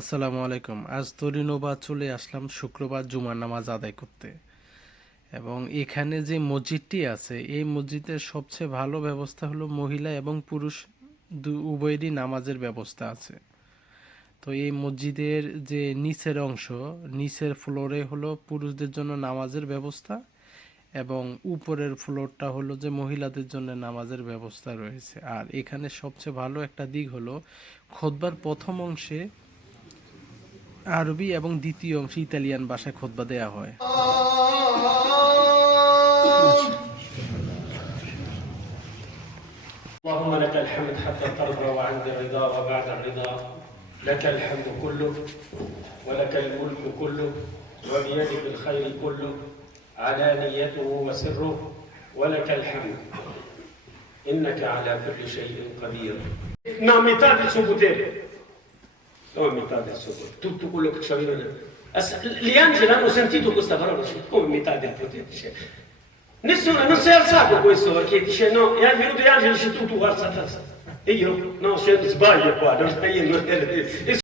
আসসালামু আলাইকুম। আজ তরিনবাদ চলে আসলাম শুক্রবার জুমার নামাজ আদায় করতে। এবং এখানে যে মসজিদটি আছে এই মসজিদের সবচেয়ে ভালো ব্যবস্থা হলো মহিলা এবং পুরুষ উভয়েরই নামাজের ব্যবস্থা আছে। তো এই মসজিদের যে নিচের অংশ, নিচের ফ্লোরে হলো পুরুষদের জন্য নামাজের ব্যবস্থা এবং উপরের ফ্লোরটা হলো যে মহিলাদের জন্য নামাজের ব্যবস্থা রয়েছে। আর এখানে সবচেয়ে ভালো একটা দিক হলো খুতবার প্রথম অংশে আরবি এবং দ্বিতীয় অংশে ইতালিয়ান ভাষায় খুতবা দেয়া হয়। اللهم لك الحمد حتى ترضى وعند الرضا وبعد الرضا لك الحمد كله ولك الملك كله وبيدك الخير كله علانيته وسره ولك الحمد إنك على كل شيء قدير. No, metà del suo potere. No, metà del suo potere. Tutto quello che c'aveva. Gli angeli hanno sentito questa parola, come metà del potere. Nessuno, non si è alzato questo perché dice no, e è venuto gli angeli e dice tu alza. E io? No, sbaglio qua, io non